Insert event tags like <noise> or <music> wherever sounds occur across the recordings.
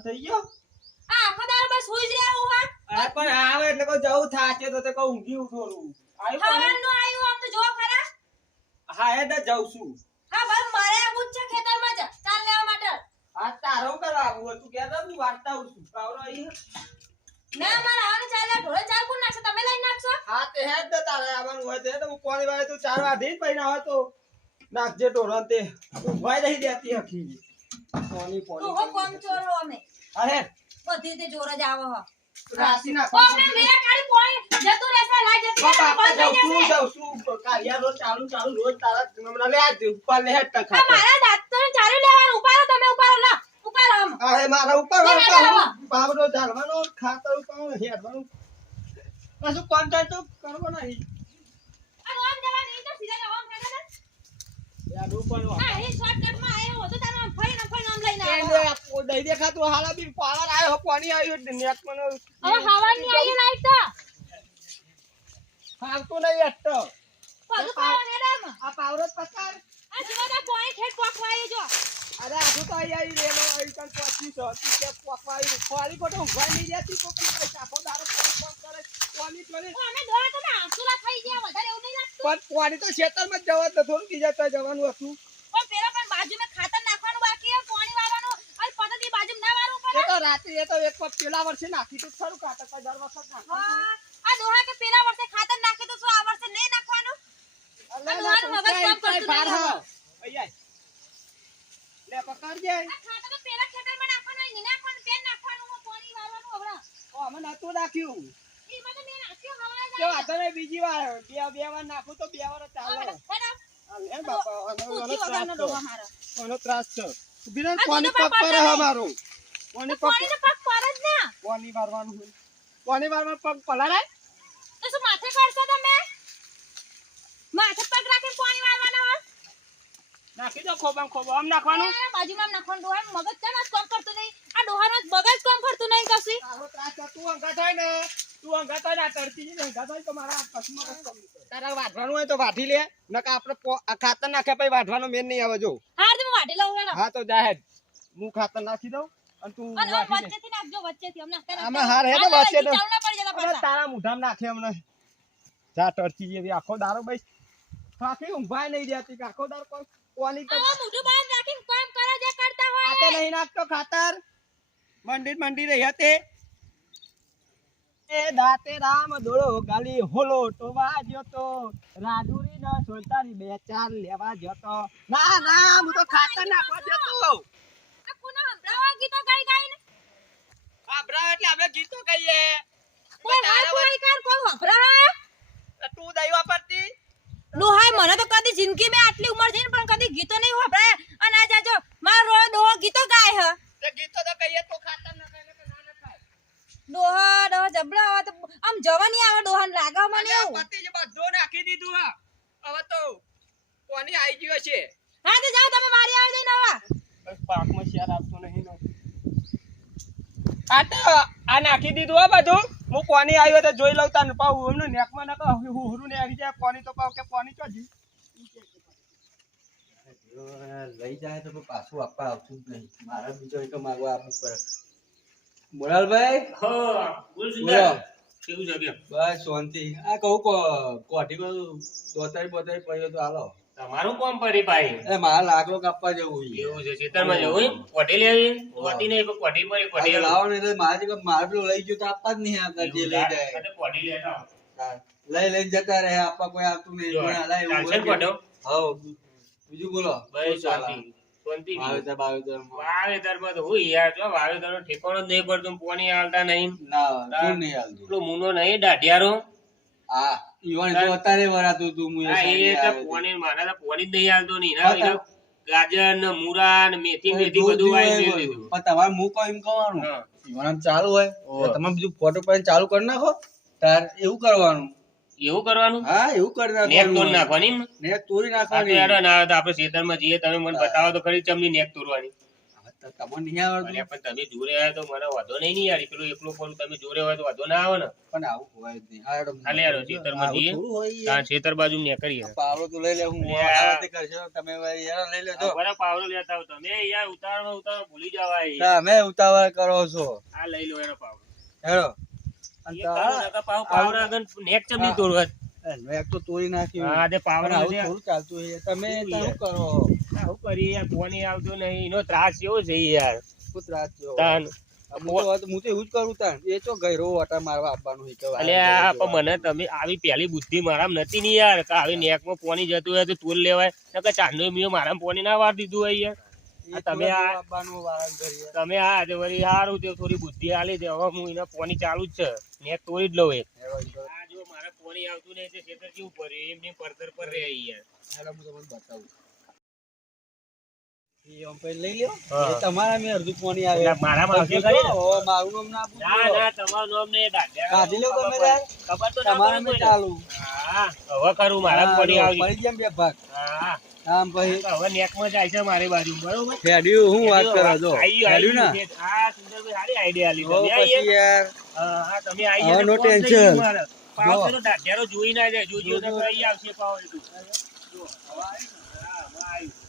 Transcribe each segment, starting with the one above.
Time થઈ ગયો? આ આખો દાડો બસ સુઈ જ રહેવું હા. આ પણ આવે એટલે કહું જવું થાકે તો તે કહું ઊંઘી ઉઠોરું આયો કોની? નું આયો આમ તો જો ખરા. હા એ તો જઉં છું. હા બસ મારે આવું છે ખેતરમાં જ. ચાલ લેવા માટે. આ તારો કરવા આવું હતું કે હું વાર્તા આવું છું કાવરો અહીં. ના મારે આવવાનું ચાલે ઢોળે ચાલ કોણ નાખશે? તમે લઈ નાખશો? હા તે હે જ તારે આવવાનું હોય તે. તો હું કોની વાળે તું ચાર વાર જ પૈના હોય તો નાખજે ટોરન તે. ઊંઘવાય નહીં દેતી હખી કોની કોની હો કોમ ચોરો અમે. અરે. બધી તે જોર જ આવો રાસી ના કોમને મેરા કાઢી કોઈ જતો રહેશે લાઈ જતો બંધ થઈ જશે. શું શું કાલિયા રોજ ચાલુ ચાલુ રોજ તારા હમણાં લે આ ઉપર લે આ ટકા મારા દાંત તો ચાલુ લેવાનું ઉપાડો તમે ઉપાડો લા ઉપાડો આમ. અરે મારા ઉપર. પાવડો ઝાડવાનો ખાતર ઉપાડો હેડવાનું. પાછું થાય તો? કરવો નહીં. આ રોમ જવા ઈ તો સીધા જવાનું છે? ને યાર ઉપર હા એ શોર્ટકટમાં દઈ દેખાતું. હાલા બી પાવર આવ્યો પાણી આવ્યું નેક મને હવે હવાની આવી લાઈટ તો. ફાવતું નહીં એટલો આ પાવરો જ પકડ આ જીવાના પોણી ખેડ પોકવાઈ જો. અરે આજુ તો અહીં આવી રેલો અહીં તને પચીસ હતી કે પકવાઈ ખોરી ખોટો ઊંઘવાય નહીં રહેતી તો પેલી કઈ દારો ફોન ફોન કરે. કોની ચોરી અમે દોડા તમે આંસુલા થઈ ગયા વધારે એવું નહીં લાગતું. પણ પાણી તો ખેતરમાં જવા જ થોડું બીજા તો જવાનું હતું પણ પેલા પણ બાજુમાં ખાતર નાખવાનું બાકી છે પોણી વાળવાનું અને પદ્ધતિ બાજુમાં ના વાળવું એ તો એ એક વખત પેલા વર્ષે નાખી તો ખરું કાંટા કઈ દર વખત નાખી આ દોહા કે પેલા વર્ષે ખાતર નાખી તો શું આ વર્ષે નહીં નાખવાનું આ દોહાનું મગજ કામ કરતું નહીં બહાર હ. અહીં આય. લે પકડજે આ ખાતર તો પેલા ખેતરમાં નાખવાનું નહીં નાખવાનું પેન નાખવાનું પોણી વાળવાનું હમણાં ઓ, અમે નતું નાખ્યું ઈ મને મેં નાખ્યું હવારે જ આવ્યા. બીજી વાર બે બે વાર નાખું તો બે વાર ચાલે. આ લે બાપા તું ત્રાસ છે. ડોહા ત્રાસ છે ઊભી રહે ને, આ પાણી દૂધનો પર. હે મારું પાણી પગ પર જ ના. વારવાનું હોય? પાણી વારવાનું પગ પલાળાય તો શું માથે કરશો તમે? માથે પગ પોણી વાળવાના હોય? નાખી દો ખોબામ ખોબા. નાખવાનું? બાજુમાં નાખવાનું ડોહાનું મગજ કેમ જ કામ કરતું નહીં? આ ડોહાનું મગજ કામ કરતું નહીં કશી? આવો ત્રાસ તું અંગા થાય ને. તું અંગા થાય ને આ તરતી અંગા થાય તો મારા કમી તારા વાઢવાનું હોય તો વાઢી લે. નકા આપણે ખાતર નાખ્યા પછી વાઢવાનો મેન નહીં આવે જો. હાર તમે વાટી લઉં હા તો જાહેર હું ખાતર નાખી દઉં. અને તું અને આમ વાઢી લે વચ્ચેથી નાખજો વચ્ચેથી. આમ આમાં હાર હે ને વચ્ચે તો. ના પડી જતા અરે પાછા. તારા મોઢામાં નાખે હમણાં જા ટરતી જેવી આખો દારો બસ. થાકી ઊંઘાય નહીં જતી કે આખો દારો કોઈ કોની તો આવા બહાર રાખીને કામ કરો જે કરતા હોય. આતે નહીં નાખતો ખાતર. મંડી મંડી રહી હતી. એ દાતે રામ દોડો ગાલી હોલો તો વાજ્યો તો. રાડુરી ના સોલતાની બે ચાર લેવા જતો ના ના હું તો ખાતર નાખવા જતો સંભળાવા ગીતો ગાઈ ગાઈને? આબરા એટલે અમે ગીતો કહીએ કોઈ હાલ કોઈ કર કોઈ સંભળાય તું દઈવા પરતી નો હાય મને તો કદી જિંદગી મે આટલી ઉંમર થઈને પણ કદી ગીતો નહીં સંભળાય. અને આ જાજો મારો ડોહો ગીતો ગાય હ. તે ગીતો તો કહીએ તો ખાતર ન કહીને કે ના નખાય દોહા ડોહા જબડા હવે તો આમ જવાની આવે દોહન લાગે મને એવું. પતિ જ બધું નાખી દીધું હા. હવે તો કોની આઈ ગયો છે હા તો જાઓ તમે મારી આવી જઈને આવા પાકમાં શિયાર આવતો નહીં. નો આ તો આ નાખી દીધું આ બધું. હું કોની આવ્યો તો જોઈ લઉં તાને. પાઉ એમને નેકમાં ના કહું હું હુરું ને આવી જાય. કોની તો પાઉં કે કોની તો જી. લઈ જાય તો પાછું આપવા આવતું જ નહીં. મારા બીજો એક માગવા આપવું પડે મોરાલભાઈ બોલો કેવું છે બસ શાંતિ. આ કહું કો- કોઠી કો દોતારી બોતારી પડ્યો તો હાલો. તમારું કોમ પડી ભાઈ? એ મારા લાકડો કાપવા જવું છે. એવું છે ખેતરમાં જવું? કોઠી લેવી? કોટી નહીં પણ કોઠી પડી કોઠી લાવો ને એટલે મારે મારે લઈ ગયું તો આપવા જ નહીં આવતા જે લઈ જાય. કોટી લેતા લઈ લઈને જતા રહે આપવા કોઈ આવતું નહીં. જો, કોઈ હલાય એવું ચાલશે ને હોય બીજું બોલો. બસ શું શાંતિ. શાંતિ વાવેતર વાવેતરમાં તો હું યાર જો ઠેકાણો જ નહીં પડતું પોણી આલતા નહીં. ના નહીં હાલતું. પેલો મૂનો નહીં દાઢિયારો? આ ઈવન તો અત્યારે વરાતું તું મુએ એ તો પોણી મારા તો પોણી જ નહીં આવતો નહીં હા, ગાજર ને મુરા ને મેથી મેથી બધું હોય ગયું પણ તમારે હું કહું એમ કહેવાનું. હા. ચાલુ હોય તમે બીજું ફોટો પાડીને ચાલુ કરી નાખો તાર એવું કરવાનું. એવું કરવાનું? હા એવું કરી નેક તોડી નાખવાની? એમ? નેક તોડી નાખવાની. હેડો ના આવે તો આપણે ખેતરમાં જઈએ તમે મને બતાવો તો ખરી ચમની નેક તોડવાની. તમને નહીં આવડતું? પણ તમે જોડે આવ્યા તો મને વાંધો નહીં ને યાર પેલું એકલું ફરું તમે જોડે હોય તો વાંધો ના આવે ને. પણ આવું હોય જ નહીં. હા, હાલે હેડો, ખેતરમાં આવું જઈએ. થોડું હોય તાર યાર. ખેતર બાજુ ને કરીએ પાવડો તો લઈ લે હું. કરશો. તમે લઈ લેજો. પાવડો લેતા આવો તમે. યાર ઉતાવળ ભૂલી જવાય. તમે ઉતાવળ કરો છો. આ લઈ લો એનો પાવડો. હેડો. આગળ તોડવા તો તોડી નાખ્યું હા તે પણ પાવડો આવું નથી. થોડું ચાલતું છે તમે શું તારું યાર? કરો યાર કોની આવતો નહીં એનો ત્રાસ કેવો છે યાર. શું ત્રાસ થયો? તાન હું તો એવું જ કરું તાન. એ તો ગયરો વટા મારવા આપવાનું છે કે વાર અલ્યા પણ મને તમે આવી પહેલી બુદ્ધિ મારામ નથી ની યાર. કે આવી નેકમાં પોની જતું હોય તો તોલ લેવાય. નકર ચાંદો મીઓ મારામ પોની ના વાર દીધું હોય યાર. તમે આ-. તમે આ વળી સારું તે થોડી બુદ્ધિ આલી દે. હવે હું એને પોની ચાલુ જ છે. નેક તોડી જ લઉં એક. આ જો મારે પોની આવતું નહીં તે ખેતર કેવું પડે? એમ ને પડતર પર રહે યાર. હું તમને બતાવું. તમારા મેં અડધું પાણી આવે. એટલે મારામાં આવશે ખરી ને? ઓ, મારું નામ ના ના ના તમારું નામ ને કાઢી લો તમે ખબર તો તમારા મેં ચાલુ. હા હવે કરું મારા હા, આવી પડી ગયા બે ભાગ. હા. આમ પછી હવે નેકમાં જાય છે મારી બાજુ બરોબર? હેડ્યું હું વાત કરો જો હેડ્યું ને. સુંદરભાઈ સારી આઈડિયા. પછી યાર. હા, તમે ગયા. પાવ જોઈ ના જાય જોજો તો જો. આવશે પાવ એટલું. જો, હવે આયુ હા, હવે આયુ.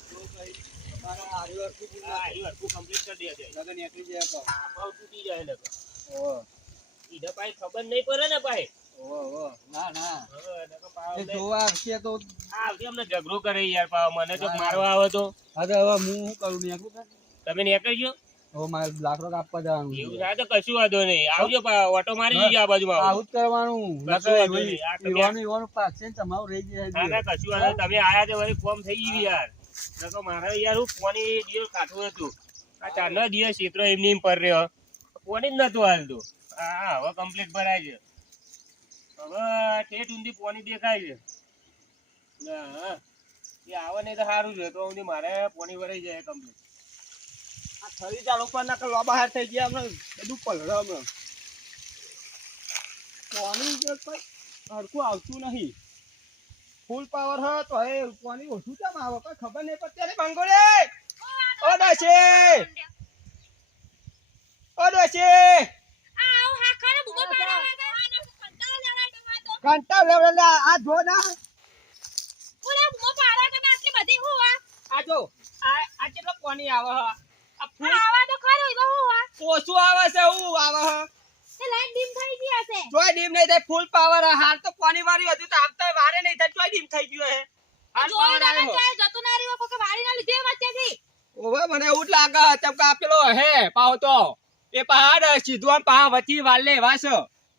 ખબર નહીં પડે ને ભાઈ હવે. જોવા આવશે તો આ અમને ઝઘડો કરે યાર પાવ. મને જો મારવા આવે તો. હા તો હવે હું શું કરું? નીકળું? તમે નીકળજો હવે મારે લાકડો કાપવા જવાનું એવું થાય તો કશું વાંધો નહીં. આવજો ઓટો મારી જ આ બાજુમાં. આવું જ કરવાનું. કશો વાંધો નહીં. આ તમે- ઈવાનું ઈવાનું ને તમારું રહી જાય ના કશું વાંધો. તમે આયા તે વળી કોમ થઈ ગયું યાર. નકર મારે યાર હું પોણી દિવસ કાઢવું હતું. આ ચારનો દિવસ ક્ષેત્રો એમની એમ પર રહ્યો. પોણી જ નતું હાલતું. હા, હવે કમ્પ્લીટ ભરાય છે. હવે ઠેઠ ઊંધી પોણી દેખાય છે. ના, હા. એ આવે તો સારું છે. તો મારે પોણી ભરાઈ જાય કમ્પ્લીટ આ થરી ચાલુ પર ના લોબા હાર થઈ ગયા હમણાં. બધું પલળે હમણાં. પોની જે આવતું નહીં. ફૂલ પાવર હ તો હે પાણી ઓછું કેમ આવે? કઈ ખબર નહીં પડતી. અરે બંગોળે! ઓ ડોશી! ઓ ડોશી! ઘંટા લેવડે આ જો ના. આ? જો આ આ કેટલો પાણી આવે હ. આ ફૂલ ઓછું આવે છે હું આવે હ. ચોય ડીમ નહીં થાય ફૂલ પાવર હાલ તો પાણી વાળી હતું તો આવતા વારે નહીં થાય ચોય ડીમ થઈ ગયું હે. હાલ પાવર આવ્યો. ઓવે મને એવું જ લાગે તેમ કે આ પેલો હે પાવ તો. એ પહાડ સીધું આમ પહાડ વાલે એવા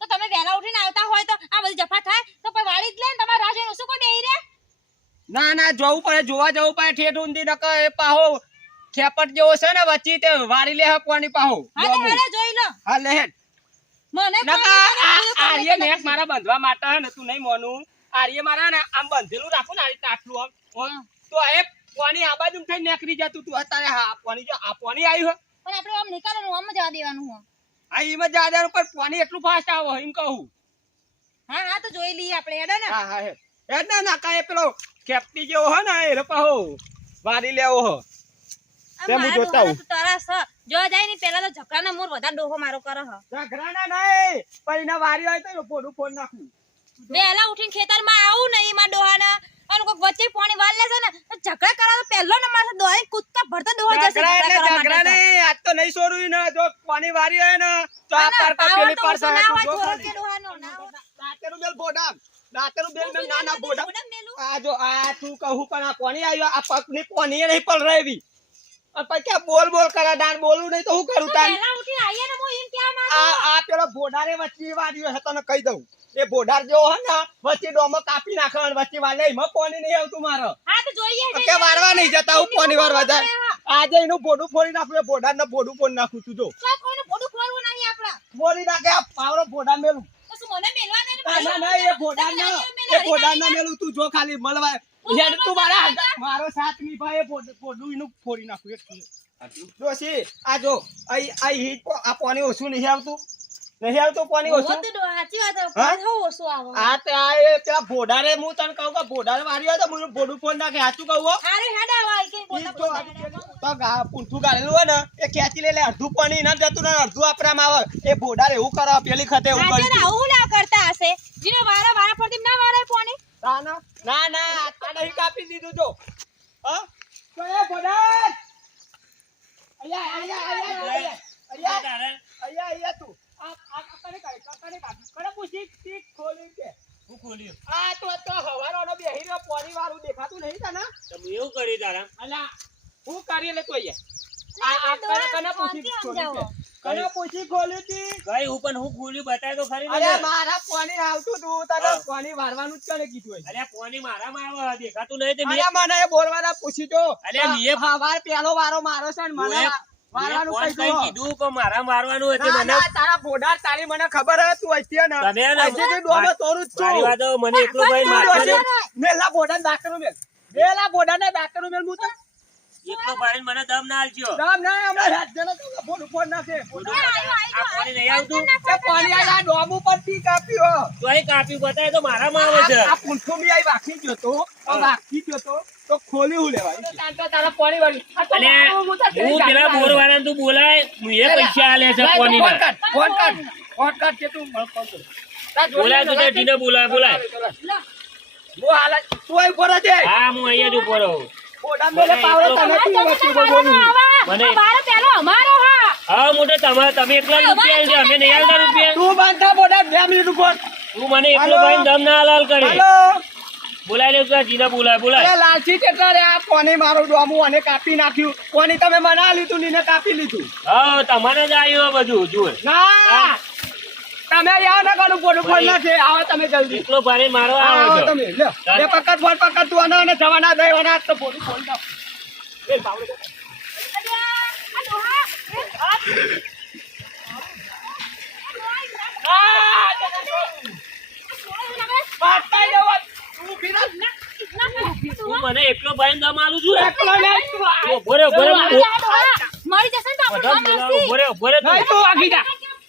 તો તમે વહેલા ઉઠીને આવતા હોય તો આ બધી જફા થાય તો પછી વાળી જ લે ને તમારા રાહ શું કોઈ બેહી રહે ના ના જોવું પડે જોવા જવું પડે ઠેઠ ઊંધી નકર એ પાહો ખેપટ જેવો છે ને વચ્ચે તે વારી લે પાણી પાહો હા જોઈ લો. હા લે મને નકર કોઈ આ નથી આર્ય નેક મારા બંધવા માટે ને તું નહીં મોનું. આર્ય મારા ને આમ બંધેલું રાખું ને આ રીતના આટલું આમ. તો એ પાણી આ બાજુ થઈ નીકળી જતું તું. અત્યારે હા પાણી જો આ પાણી આવ્યું પણ આપણે આમ નીકળવાનું આમ જવા દેવાનું હું. આ ઈમાં જાદર ઉપર પાણી એટલું ફાસ્ટ આવે એમ કહું. હા હા તો જોઈ લઈએ આપણે હેડો ને. હા હા હેડ. હેડ ના ના કાંઈ પેલો કેપ્ટી જેવો હો ને એ રપાહો વારી લેવો હો. આ તે હું જોતા ડોહાને તો જોવા જાય ને પેલા તો ઝઘડાના મોર વધારે ડોહો મારો કરે હ ઝઘરાના નહીં પણ એના વારી હોય તો ફોડું ફોન નાખું વેલા ઉઠીને ખેતરમાં આવું ને એમાં ડોહાના અને કોઈક વચ્ચે પાણી વાળ લેશે ને તો ઝઘડા કરા તો પહેલો નંબર છે દોડી કૂદતા ભરતા ડોહો જશે ઝઘડા. નહીં આજ તો નહીં સોરું ને જો પાણી વારી હોય ને તો આ ના, પાર પાવર પેલી પાર ઓછો ના હોય, જો ખાલી. કે ડોહાનો ના બેલ બોડામ દાતેરું બેલ મેં ના બોડામ. આ જો આ તું કહું પણ આ પાણી આવ્યો આ પગની પાણી નહીં પણ રહેવી પછી બોલ બોલ કરે દાન બોલું નહીં તો હું કરું તાન? ને. આ પેલો ભોડારે વચ્ચે વાળ્યો હતો તને કહી દઉં. એ ભોડાર જેવો હે ને વચ્ચે ડોમો કાપી નાખે અને વચ્ચે વાલે એમાં પોની નહીં આવતું મારો. હા તો જોઈએ કે વારવા નહીં જતા હું પોની વારવા જાય. આજે એનું ભોડું ફોડી નાખું એ ભોડાર ને ભોડું ફોડી નાખું તું જો ભોડું નહીં આપણા. ફોડી નાખે આ પાવડો ભોડા મેલું. મને મેલવા નહીં ના ના ના એ ભોડાર ના એ ભોડાર ના મેલું તું જો ખાલી મળવા. હેડ તું મારા મારો સાથ નિભાય એ એનું ફોડી નાખું એક જોશી આ જો આ આ હીટ આ પાણી ઓછું નહીં આવતું નહીં આવતું પાણી ઓછું સાચી વાત છે. હા? પાણી હોવ ઓછું આવે. આ તે આ ભોડારે હું તને કહું કે ભોડારે મારી હોય તો મને ભોડું ફોન નાખે સાચું કહું હો? હેડ આવા, કે ઈ પોતા જો પોતા હેડ આવા. તો પૂંઠું ગાળેલું હોય ને એ ખેંચી લે અડધું પાણી ના જતું ને અડધું આપણામાં આવે એ ભોડારે એવું કરે પેલી ખતે એવું કરી આવું ના કરતા હશે જીનો વારા વારા ના વારે પાણી ના ના ના ના આ નહીં કાપી દીધું જો. હા? તો એ આ આ પૂછી ટીક ખોલી કે. ખોલ્યું? આ હવારનો પોરી વાળું દેખાતું નહીં તને? તમે એવું કરી તારા? અલા હું કરી લે તો અહીંયા. કને કને પૂછી ખોલ્યું છે? કને પૂછી ખોલ્યું તી કઈ હું પણ હું ખોલ્યું બતાય તો ખરી અરે મારા પાણી આવતું તું. તને પાણી વારવાનું જ કને કીધું હોય. અલ્યા પોની મારામાં આવે દેખાતું નહીં તે મેં મને બોલવાના પૂછી જો. અલ્યા મેં- હા પેલો વારો મારો છે ને મને મેં- કઈ કીધું પણ મારા મારવાનું હતું મને તારા ફોડા તારી મને ખબર હે તું અહીંથી ને. તમે ને ડોમો તોરું જ મારી વાતો મને એકલો ભાઈ નહીં. મેલા ભોડાને દાકરું મેલ. મેલા ભોડાને દાકરું મેલ હું તો. એકલો ભાઈને મને દમ ના આલજો. રામ ના હમણાં રાત જણા તો ફોન ફોન નાખે. આ પાણી નહીં આવતું એ પાણી આયા. ડોમ ઉપરથી કાપ્યો તો અહીં કાપ્યું બતાય તો મારામાં આવે છે. આ પૂંછો બી આઈ વાખી ગયો તો. આ વાખી ગયો તો તો ખોલી હું લેવાય. તો તારા પાણી વાળી. આ હું તો પેલા બોર વાળાને તું બોલાય હું એ પૈસા આલે છે લાય ફોન કર, ફોન કર, ફોન કર કે તું મને ફોન કર. બોલાય તો તે બોલાય બોલાય. હું હાલ તું અહીં ઉપર જ હા હું અહીંયા જ ઉપર રહું. મને વારો પહેલો હા. હા મોટો તમારે તમે એકલા રૂપિયા આલજો. અમે નહીં આલતા રૂપિયા. તું બાંધતા બોડા બે ઉપર. તું મને એકલો ભાઈ દમ ના હાલાલ કરે. બોલાય લે તું જીને બોલાય બોલાય. લાલચી કેટલા રે આ કોને મારું ડોમું અને કાપી નાખ્યું? કોની તમે મના લીધું નીને કાપી લીધું? હા તમારે જ આવ્યું બધું જુએ ના. તમે યાર ના કરું પોડું ફોન છે આવો તમે જલ્દી. એટલો ભાઈ મારો આવો તમે. લે બે પકડ ફોન પકડ તું આના અને જવાના દેવાના તો પોડું ફોન નાખ. એ બાવડો એ મને એકલો ભાઈ દમ આલું છું એકલો મરી જશે ને તો આપણે ભરે ભરે તું આગી જા.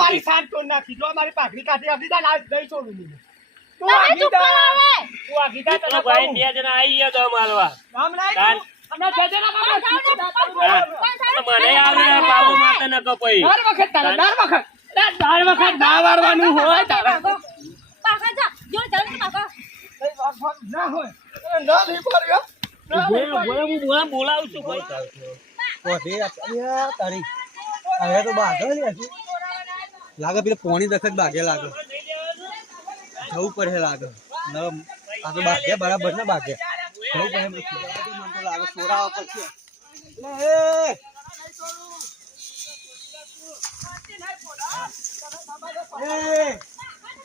મારી પાઘડી કાઢી આપી દા આજ છોડું તું આગી એકલો તને ભાઈ બે જણા આવી ગયા. તું અને જે જેના બાબા જાઓ ને, તું હા. તારું તો મને આવે બાબુ માતા ન કપાઈ દર વખત તારા દર વખત દર વખત ના વાળવાનું હોય તારા પાછા જા. જો જલ્દી પાછા. ના હોય ના નહીં પડ્યો ના બોલાવું છું ભાઈ હવે તો બાઘ લાગે પેલે પોણી દખત બાગે લાગે જવું પડે લાગે નરમ. આ તો બાગે બરાબર ને બાગે જવું પડે એમ મને તો લાગે સોરા ઉપર છે એ. એ.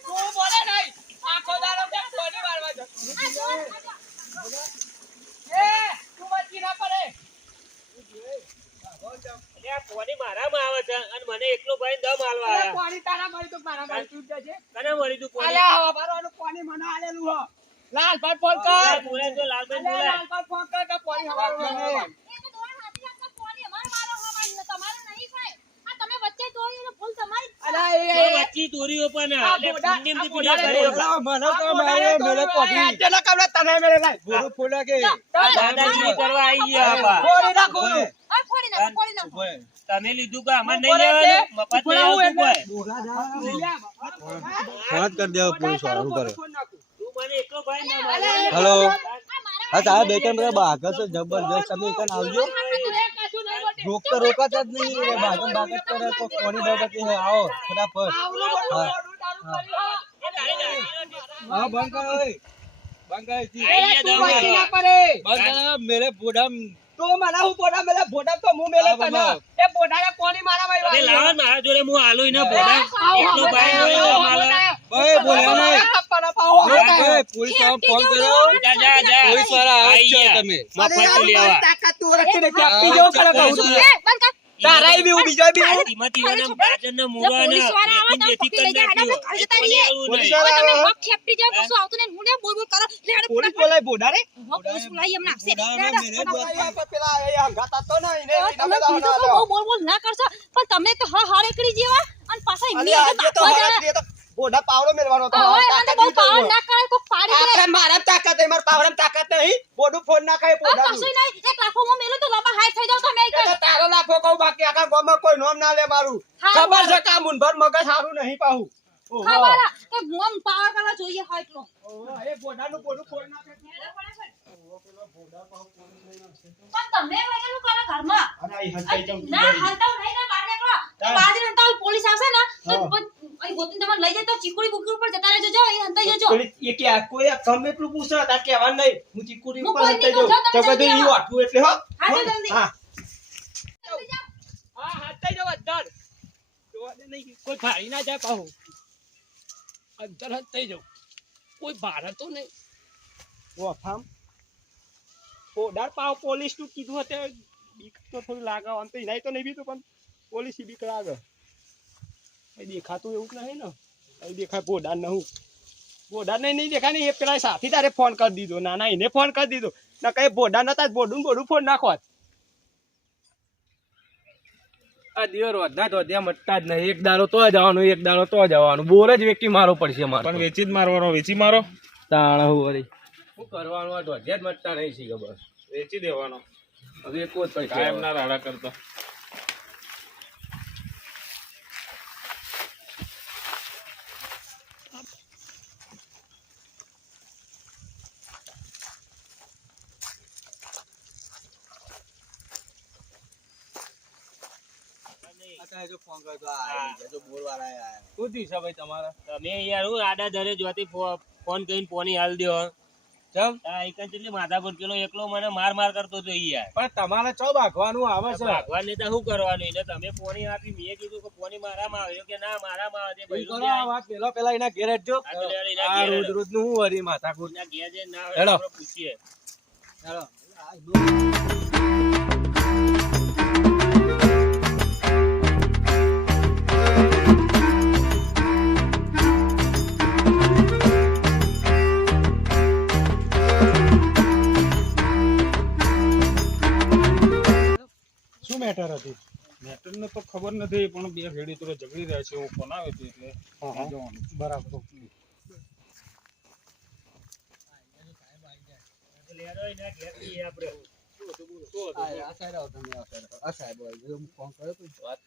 તું બોલે નહીં આખો દાડો કેમ કોની વાળવા જતો? એ તું વચ્ચે ના પડે અરે આ પોની મારામાં આવે છે અને મને એકલો ભાઈ દમ આલવા અરે આયા પાણી તારા મારી તો મારા મારી તૂટ જશે કને મળી તું પોની અલ્યા હવા બારવાનું પાણી મને આલેલું હો લાલભાઈ ફોન કર બોલાય તો લાલભાઈ અલ્યા બોલાય લાલભાઈ ફોન કર કે પાણી હવારવાનું એ તો દોડ હાથી હાથમાં કોની અમાર મારો હવા તમારે નહીં થાય આ તમે વચ્ચે તોડી તો ભૂલ તમારી અલ્યા તો એ વચ્ચી તોરીઓ પણ આ લે. કરી મને તો મારે મેલે પડી. જેના કામના તને મેળે લાય. ગોળો ફોડા કે. દાદાગીરી કરવા આવી ગયા બાપા. ફોડી નાખું. આ ફોડી નાખો ફોડી નાખો. તમે લીધું કે અમારે નહીં લેવાનું. મફત નહીં આવતું કોઈ. કરી દેવો પોલીસવાળા. હલો. હા તારા બે ત્રણ બધા બાઘ છે. જબરજસ્ત. તમે એકન આવજો. રોક તો રોકાતા જ નહીં. રે બાઘ બાઘ કરે તો કોની બાબત કે આવો ફટાફટ. હા. હા બંધ કરો ના દવા. પડે બંગાળી મેરે બોડામ તો મને હું બોડા મેલે બોડા તો હું મેલે તને એ બોડાને કોની મારા ભાઈ તમે લાવો ને મારા જોડે હું આલું ઈને બોડા. એટલો ભાઈ બોલ્યા પોલીસ વાળાને ફોન કર્યો જા, જા, જા. પોલીસવાળા આવે ગયા. તમે મફત લેવા. તાકાત તું રખી દે, હા, કરે કહું છું. એ, બંધ કર. બીજો પોલીસવાળા તમે હક ખેપટી કશું આવતું બોલ બોલ કરો. પોલીસ બોલાય બોડા રે? પોલીસ પેલા તો નહીં, ને તમે ના તો બોલ બોલ ના કરશો. પણ તમે તો હા હા એકડી જેવા અને પાછા એમની આગળ બોડા પાવડો મેળવાનો હતો. પાડી આપણે મારા તાકાત નહીં, મારા પાવડામાં તાકાત નહીં. બોડું ફોન ના ખાય આ કશું નહીં એક લાખો હું મેલું તો લોબા હાઈ થઈ જાવ તો તો તારો લાખો કહું, બાકી આખા ગામમાં કોઈ નોમ ના લે મારું. ખબર છે હારું. કે મુનભર મગજ સારું નહીં પાહું. પાવર કરવા જોઈએ હોય એટલો એ બોડાનું બોડું ફોન નાખે. પણ તમે વગેરે કરો ઘરમાં અને આ ઈ હંતાઈ અરે, ચમચી ના ભરી. નહીં ને બહાર નીકળો તો હા. બાજરી હલતા હોય, પોલીસ આવશે ને તો અહીં ગોતીને તમને લઈ જાય તો ચીકુડી બુકડી ઉપર જતા રહેજો અહીં હલતા જજો એ કે આ કોઈ આ ગમે એટલું પૂછે તાર કહેવાનું નહીં. હું ચીકુડી ઉપર હંતાઈ નહીં તો બધું ઈ વાઠું એટલે હો. હા, જલ્દી. હા. હા, હંતાઈ જાઓ અંદર. જોવા દે નહીં, કોઈ ભારી ના જાય પાહું. અંદર થઈ જવું. કોઈ ભાર તો નહીં. વફામ. પોદાર પાવ પોલીસનું કીધું હતું બીક તો થોડી લાગે, આમ તો એનાય તો નહીં બીતું પણ પોલીસ બીક લાગે. દેખાતું એવું જ નહીં ને. દેખાય પોદાર ન હું પોદાર નહીં નહીં દેખાય ને એ પેલા સાથી તારે ફોન કરી દીધો. ના ના એને ફોન કરી દીધો. ના, કઈ બોડા નતા બોડું બોડું ફોન નાખવા આ દિવસ વધા તો ત્યાં મટતા જ નહીં. એક દાડો તો જવાનું એક દાડો તો જવાનું બોર જ વેકી મારો પડશે મારે પણ વેચી જ મારવાનો વેચી મારો? તાણ હું વળી. શું કરવાનું આ ધોધ્યા જ મટતા નહીં શી ખબર. વેચી દેવાનો. હવે એક જ પડશે. કાયમ ના રાડા કરતો. અત્યારે જો ફોન કર્યો તો આવી ગયા, જો બોરવાળા આયા. શું થયું ભાઈ તમારે? તમે યાર હું આડા ધરે જોતી ફોન કરીને પોની હાલ દ્યો ચમ? આ એક જ એટલી માથા એકલો મને માર માર કરતો હતો યાર. પણ તમારે ચો ભાગવાનું આવે છે? ભગવાન તો શું કરવાનું? એને તમે પોની આપી મેં કીધું કે પોની મારામાં આવ્યો કે ના મારામાં આવે તે ઈ કરો આ વાત પેલો પેલા એના ઘેર જ આ રોજ રોજનું હું વરી માથાકૂટ ઘેર ના હેડો. પૂછીએ. ચાલો. નથી પણ બે ખેડૂતો ઝઘડી રહ્યા છે એવું ફોન આવે છે એટલે જવાનું બરાબર આવો આવો.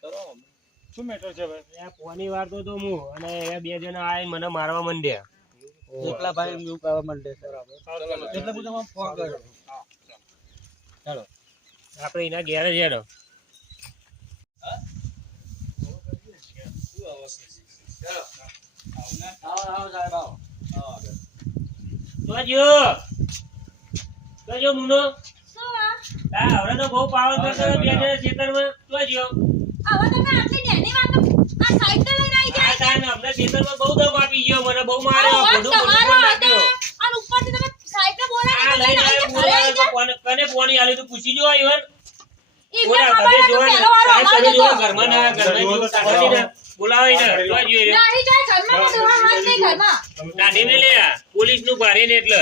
તો શું મેટર છે ભાઈ? પોની વારતો તો હું અને બે જણા આવીને મને મારવા માંડ્યા. એકલા ભાઈ એવું કરવા માંડે એટલે હું તમને ફોન કર્યો. આપણે એના ઘેર જ હેડો. આવો પૂછી જો હતો. ઘરમાં ના ઘરમાં કાઢવાની ને લે પોલીસનું ભારે ને એટલે.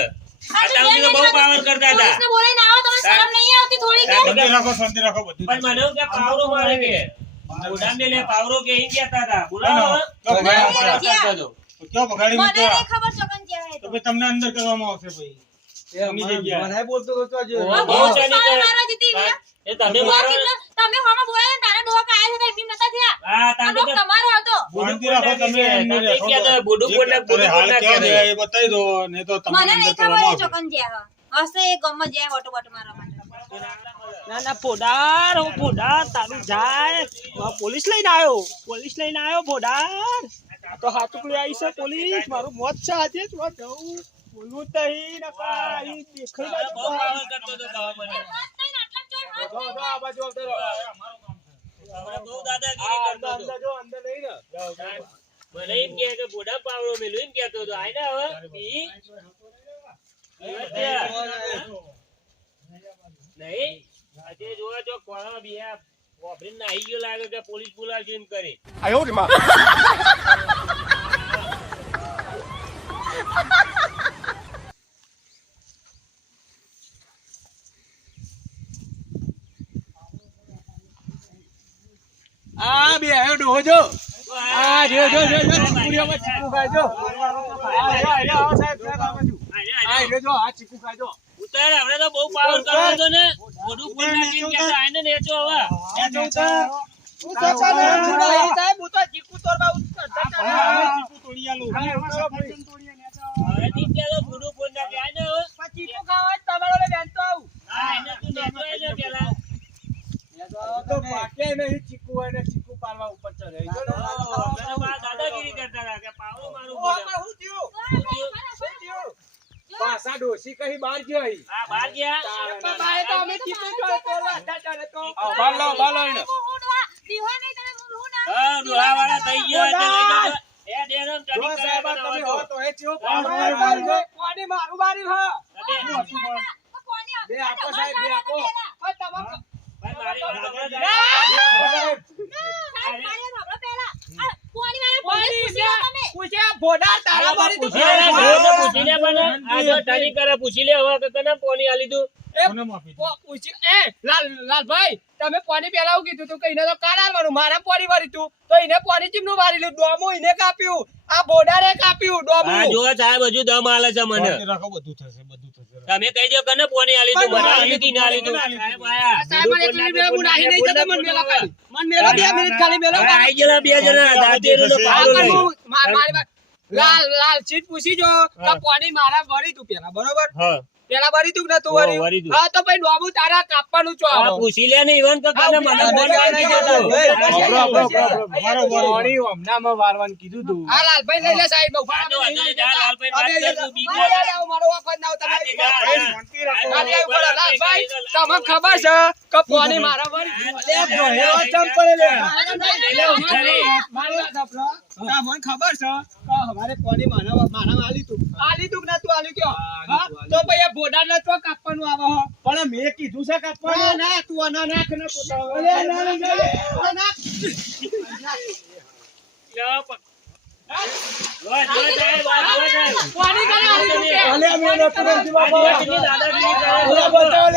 અત્યાર બહુ પાવર કરતા હતા. પોલીસને બોલાવીને આવો તમે શરમ નહીં આવતી થોડી કે? શાંતિ રાખો શાંતિ રાખો બધું પણ મને કે પાવરો મારે કે. બોડાને લે પાવરો કે અહીં કહેતા હતા. બોલાવો. ક્યાં બગાડી મૂક્યા ખબર જ્યાં તો. તમને અંદર કરવામાં આવશે ભાઈ. એ મને- બોલતો તો ગયા. તમે બહુ તમે હોમાં બોલાવીને તારા ડોહા કાયા છે તો એમની નતા થયા. હા આ તારે તમારો હતો. રાખો તમે બોડું બોડું એ દો તો તમને મને નહીં ખબર. ચોકન જ્યાં હશે એ ગમમાં જ્યાં હોટો બોટો મારવા માટે. ના ના પોદાર હું પોદાર તારું જાય. હું પોલીસ લઈને આવ્યો. પોલીસ લઈને આવ્યો પોદાર તો તો હાથુકડી આવી છે પોલીસ. મારું મોત છે આજે જ. હું જઉં બોલવું તો નકા ઈ દેખાઈ બાજુ કરતો તો હવે મને. વાત નહીં ને આટલા જોઈ વાત જો, જો, આ બાજુ આવતો રહો. બહુ દાદાગીરી કરતો હતો. જો, અંદર નહીં ને? જાઓ, જાઓ. મને એમ કહે કે બોડા પાવડો મેલું એમ કહેતો હતો આય ને હવે. નહીં આજે જોવા જો કોળામાં બિયા વાપરીને નાહી ગયો લાગે કે પોલીસ બોલાવજો એમ કરે આયો <laughs> ડોહો જો. આ જો જો જો જો ચીકુડીઓમાં ચીકુ ખાજો. આ રહ્યો જો આ ચીકુ ખાજો. ઉતાર હવે તો બહુ પાવર કરતો હતો ને. મોઢું ફોન નાખીને કે આય ને નેચો હવે. જો ઉતાર. તો ચાલે, સાહેબ, હું તો ચીકુ તોડવા ઉતરતો ચાલે. ચીકુ તોડી આલું. ઉતારો. હવે થી કહેતો, મોઢું ફોન નાખી આય ને હવે ચીકુ ખાવા તો તમારો લે બેન તો આવું. હા, એને તું નેચો ને પેલા. તો પાકે નહીં ચીકુ હોય ને પાડવા ઉપર ચડે દાદાગીરી કરતા હતા કે પાવડો મારું હું બોલે. આમાં હું થયું? શું થયું? પાછા ડોસી કહી બહાર ગયો અહીં. આ બહાર ગયા. પણ બાએ તો અમે ચીકુ તોડ- તો હતા ત્યારે તો. બહાર લાવો એને. દીવા નહીં તમે હું હું ના હા, ડોહાવાળા થઈ ગયા એટલે. એ ડેરમ જો ચડી સાહેબ તમે હો તો એ ચેવો મારું પાડો બારી હોય, મારું મારી હોય? બે. આપો? સાહેબ, બે આપો. પણ તમારે- ભાઈ મારી વાત સાંભળો જરા. સાહેબ, કોની છે? પૂછે, ભોડા તારા બારી તો પૂછી લે, જોરને પૂછી લે મને. આ જો ટરી કરે પૂછી લે. હવે કને પોની એ, લાલ લાલભાઈ તમે પાણી પેલા કીધું તું કે એને તો આલવાનું મારે પાણી વાળી તું. તો એને પાણી ચીમનું વાળી લીધું ડોમું એને કાપ્યું. આ બોડારે કાપ્યું આ ડોમું જો સાહેબ હજુ દમ આલે છે મને. રાખો બધું થશે બધું થશે. તમે કહી દો કને પોની આલી તું મને આલી કી ના આલી તું. સાહેબ આયા. સાહેબ મને એટલી મેં હું નાહી નહીં જતો મને મેલા ખાલી મને મેલો બે મિનિટ ખાલી મેલો આઈ ગયેલા બે જણા દાંતેરું ને પાડો પણ મારી લાલ લાલ સીટ પૂછી જો તો પાણી મારા વળી તું પેલા બરોબર? હા. પેલા વળી તું કે નતું હો, તું. હા તો ભાઈ ડોમું તારા કાપવાનું છો આ પૂછી લે ને ઈવન મને તો. પાણી હમણાંમાં વારવાનું કીધું તું. હા લાલભાઈ લઈ લે તો લાલભાઈ વાત કર, તું મારે વખત ના તમે બોલો, લાલભાઈ, તમને ખબર છે કે પાણી મારા લે, લે. તમને ખબર છે કે અમારે પાણી મારા મારા આલી તું. આલી તું કે નતું આલી કયો હા? તો ભાઈ ભોડા ને તો કાપવાનું આવો પણ મેં કીધું છે કાપવાનું ના, તું આના નાખ ન પોતા. અરે, ના, ના. નાખ. બતાવો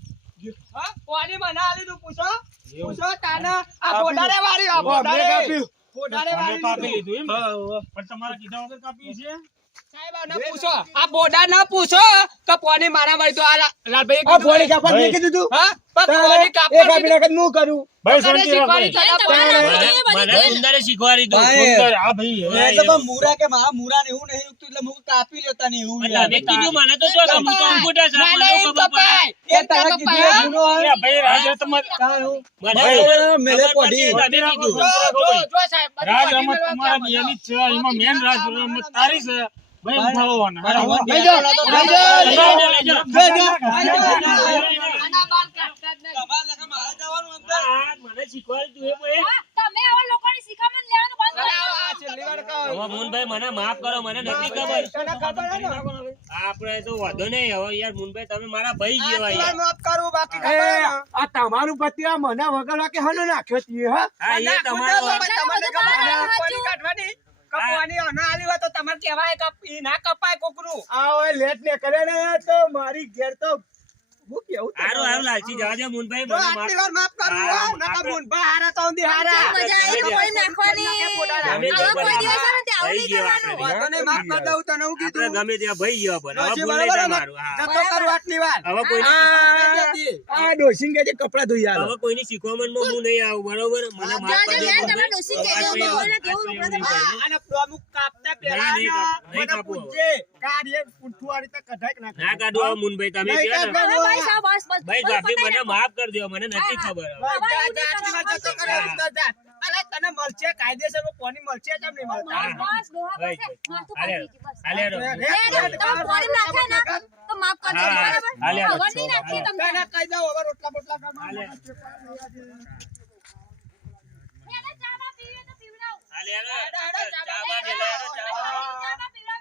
હા? મને આલી તું, પૂછો. પૂછો તાને. આ ભોડારે વાળી, આ ઓ, કાપ્યું. ભોડારે વાળી કાપી લીધું. લીધું એમ. હા, હા. પણ તમારા કીધા વગર કાપી છે? સાહેબ, આને પૂછો. આ બોડા ના પૂછો કે કોની મારા વાળી તો આ લાલભાઈ આ પોણી કાપવા મેં કીધું હા? રાજે રમત તમારા ક્યાં છે એમાં મેન રાજ રમત તારી છે. મને શીખવાડ્યું તું એ ભાઈ. હા, તમે આવા લોકોની શિખામણ લેવાનું બંધ અરે કરો. આ- આ છેલ્લી વાર કહું. હવે મોહનભાઈ મને માફ કરો મને નથી ખબર આપણે તો વાંધો નહીં હવે યાર મુનભાઈ તમે મારા ભાઈ જેવા યાર માફ કરો બાકી? આ તમારું પતિ આ મને વગર કે હનો નાખ્યો હા હા એ તમારો તમને ખબર કાઢવાની? તમારે કહેવાય કે ના કપાય કોકરું આ લેટ ને કરે ને, તો મારી ઘેર તો હું કેવું તને? હારું હારું લાલચી જવા દે મુનભાઈ મને આટલી વાર માફ કરવું હા, હો. નકર આપણે- મુનભા હારા તો હારા. મજા આવી કોઈ નાખવાની આવા કોઈ દિવસ આવે તે આવું નહીં કરવાનું આપણે. માફ કર દઉં તને હું કીધું ગમે ત્યાં ભઈ ગયો પણ હવે બોલે ને? મારું જતો કરું આટલી વાર હવે કોઈ આ ડોસિંગ કે કપડા ધોઈ આલો હવે કોઈની શીખવામણમાં હું નહીં આવું બરોબર મને માફ જો, જો, કરજો યાર, મુનભાઈ. તમે ડોસિંગ કે કેવું નહીં આ- પ્રમુખ કાપતા પહેલા મને કાપવું. પૂછજે કે આ રે પૂંઠું આ રીતે કઢાય કે ના ના કઢાય? કાઢો હવે મુનભાઈ તમે નહીં કહો ને કાઢો. હવે ભાઈ સાહેબ, બસ, બસ. ભાઈ બધું ભાભી પતાઈ મને નાખો. માફ કરી દો મને નથી હા. ખબર હવે. ભાઈ, હવે જા, એવું જા, નહીં આટલી વાર જતો કરે, હા. જા, જા. અરે, તને મળશે કાયદેસર પાણી મળશે કેમ નહીં બસ, મળતા બસ, ડોહા ભાઈ, બસ, માથું હાલે, કાઢી દીધી, બસ. હાલે હેડો. રે, એ રે, તમે પાણી નાખે ને, તો માફ કરજો, હા, હા, બરાબર? હાલે, હાલે. હવે નહીં નાખીએ તમને. તને કહી દઉં હવે રોટલા બોટલા કરવા હાલે. એને ચા ના પીવી હોય તો પીવડાવો. હાલે, હાલે.